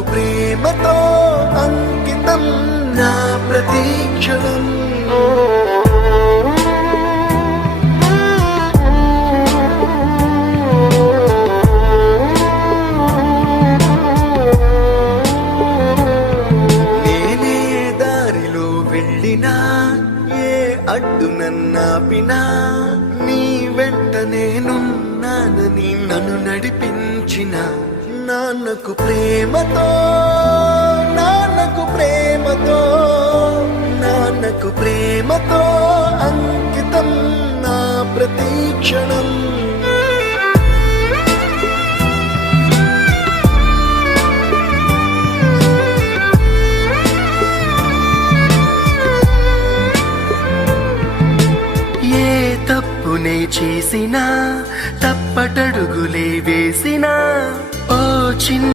నాన్నకు ప్రేమతో అంకితం నా ప్రతీక్షణం. నేనే దారిలో వెళ్ళినా, ఏ అడ్డు నన్నాపినా, నీ వెంట నేనున్నానని నన్ను నడిపించిన నాన్నకు ప్రేమతో, నాన్నకు ప్రేమతో, నాన్నకు ప్రేమతో అంకితం నా ప్రతీక్షణం. ఏ తప్పునే చేసినా, తప్పటడుగులే వేసినా, ఓ చిన్న